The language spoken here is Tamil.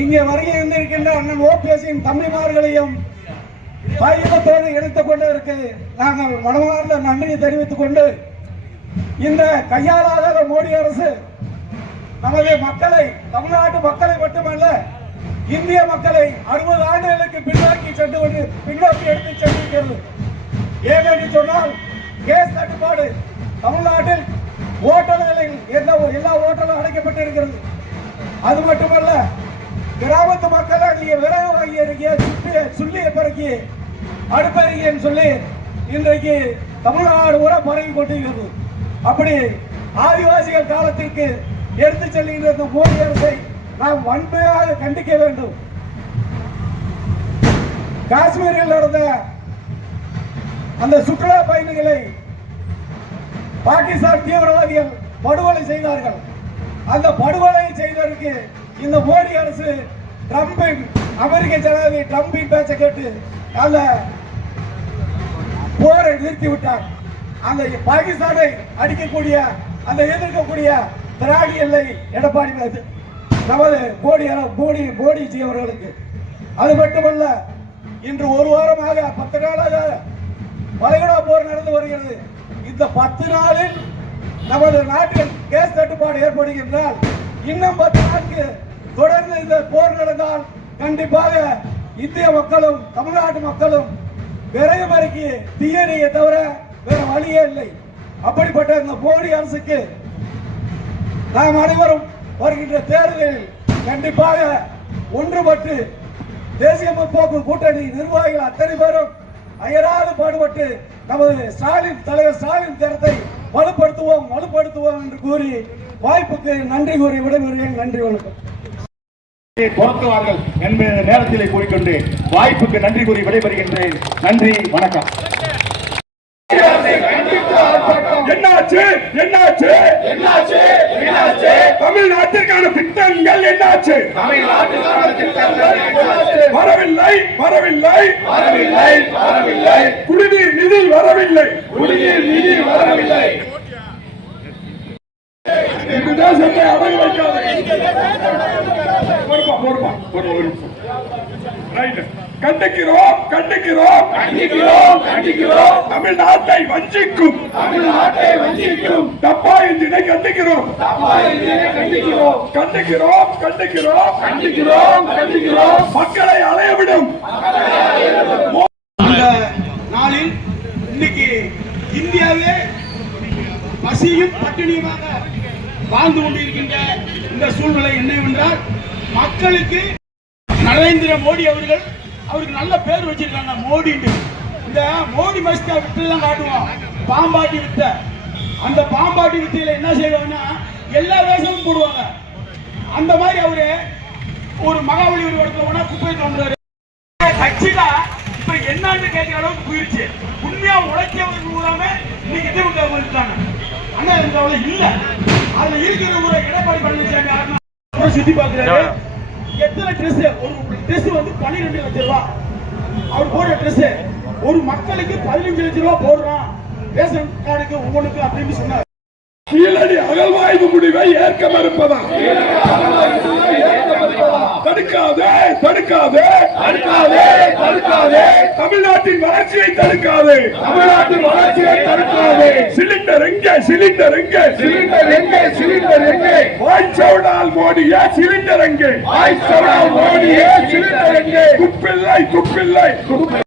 இங்கே வருகை இருந்திருக்கின்ற அண்ணன் ஓபிஎஸ்ஸின் தம்பிமார்களையும் பயணத்தோடு எடுத்துக் கொண்டதற்கு நாங்கள் மனமார்ந்த நன்றியை தெரிவித்துக் கொண்டு, இந்த கையாளாத மோடி அரசு நமது மக்களை, தமிழ்நாட்டு மக்களை மட்டுமல்ல இந்திய மக்களை 60 ஆண்டுகளுக்கு பின்னோக்கி எடுத்து சென்றிருக்கிறது. ஏனென்று சொன்னால் கேஸ் தட்டுப்பாடு தமிழ்நாட்டில் ஓட்டல்களில் எல்லா ஓட்டலும் அடைக்கப்பட்டிருக்கிறது. அது மட்டுமல்ல, கிராமத்து மக்கள் விறகு வாங்கி சொல்லிய பிறகு அடுப்பறின்னு சொல்லி இன்றைக்கு தமிழ்நாடு கூட பரவி கொண்டிருக்கிறது. அப்படி ஆதிவாசிகள் காலத்திற்கு எடுத்து செல்கின்ற மோடி அரசை நாம் வன்மையாக கண்டிக்க வேண்டும். காஷ்மீரில் நடந்த அந்த சுற்றுலா பயணிகளை பாகிஸ்தான் தீவிரவாதிகள் படுகொலை செய்தார்கள். அந்த படுகொலை செய்ததற்கு இந்த மோடி அரசு அமெரிக்க ஜனாதிபதி ட்ரம்பின் பேச்சை கேட்டு அந்த போரை நிறுத்திவிட்டார். அந்த பாகிஸ்தானை அடிக்கக்கூடிய அந்த எதிர்க்கக்கூடிய திராணி எல்லை எடப்பாடி நமது மோடிஜி அவர்களுக்கு. அது மட்டுமல்ல, இன்று ஒரு வாரமாக 10 நாளாக வளைகுடா போர் நடந்து வருகிறது. இந்த 10 நாளில் நமது நாட்டில் கேஸ் தட்டுப்பாடு ஏற்படுகின்றால் இன்னும் 10 நாட்கு தொடர்ந்து இந்த போர் நடந்தால் கண்டிப்பாக இந்திய மக்களும் தமிழ்நாட்டு மக்களும் விரைவு மறுக்கி தீயணையை தவிர வேற வழியே இல்லை. அப்படிப்பட்ட இந்த மோடி அரசுக்கு நாம் அனைவரும் வருகின்ற தேர்தலில் கண்டிப்பாக ஒன்றுபட்டு தேசிய முற்போக்கு கூட்டணி நிர்வாகிகள் அத்தனை பேரும் அயராது பாடுபட்டு நமது தலைவர் ஸ்டாலின் தரத்தை வலுப்படுத்துவோம் என்று கூறி வாய்ப்புக்கு நன்றி கூறி விடைபெறுகிறேன். நன்றி, வணக்கம். பொருத்துவார்கள் என்பது நேரத்திலே கூறிக்கொண்டு வாய்ப்புக்கு நன்றி கூறி விடைபெறுகின்றேன். நன்றி, வணக்கம். என்னாச்சு என்னாச்சு என்னாச்சு என்னாச்சு தமிழ்நாட்டிற்கான திட்டங்கள் என்னாச்சு? வரவில்லை வரவில்லை வரவில்லை வரவில்லை குடிநீர் நிதி வரவில்லை குடிநீர் நிதி வரவில்லை. இந்த தேசத்தை அடகு வைக்காது. கண்டிக்கிறோம் கண்டிக்கிறோம் கண்டிக்கிறோம் கண்டிக்கிறோம் தமிழ்நாட்டை வஞ்சிக்கும் தப்பா இந்தியை கண்டிக்கிறோம் கண்டிக்கிறோம் கண்டிக்கிறோம் கண்டிக்கிறோம் கண்டிக்கிறோம் மக்களை அலையவிடும் அந்த நாளில் இன்னைக்கு இந்தியாவே பசியும் பட்டினியுமாக வாழ்ந்து கொண்டிருக்கின்ற இந்த சூழ்நிலை என்னவென்றால், மக்களுக்கு நரேந்திர மோடி அவருக்கு நல்ல பேர் வச்சிருக்காங்க மோடி. இந்த மோடி மஸ்தா விட்டுலாம் காட்டுவோம். பாம்பாட்டி வித்த அந்த பாம்பாட்டி வித்தையில என்ன செய்வாங்கன்னா எல்லா வேஷமும் போடுவாங்க. அந்த மாதிரி அவரு ஒரு மகாபலிபுரம் இடத்துல போனா குப்பை தோன்றாரு. கட்சிதான் இப்ப என்னன்னு கேட்கிற அளவுக்கு போயிருச்சு. உண்மையா உழைச்சவர்கள் கூடாம இன்னைக்கு திமுக இருக்காங்க. ஆனா இல்ல அதுல இருக்கிற எடப்பாடி பழனிசாமி சுத்தி பாக்குறாரு. எத்தனை ட்ரெஸ், ஒரு ட்ரெஸ் வந்து 12 லட்சம் ரூபாய் அவர் போடுற ட்ரெஸ், ஒரு மக்களுக்கு 15 லட்சம் ரூபாய் போடுறான் ரேஷன் கார்டுக்கு ஒவ்வொன்றுக்கு அப்படின்னு சொன்னார். கீழடி அகழ்வாய்வு முடிவை ஏற்க மறுப்பதா? தடுக்காதே தடுக்காதே தடுக்காதே தடுக்காதே தமிழ்நாட்டின் வளர்ச்சியை தடுக்காதே தமிழ்நாட்டின் வளர்ச்சியை தடுக்காதே. சிலிண்டர் எங்கே சிலிண்டர் எங்கே சிலிண்டர் எங்கே சிலிண்டர் எங்கே வாய்ச்சவுடால் மோடியே சிலிண்டர் எங்கே வாய்ச்சவுடால் மோடியே சிலிண்டர் எங்கே குப்பில்லை குப்பில்லை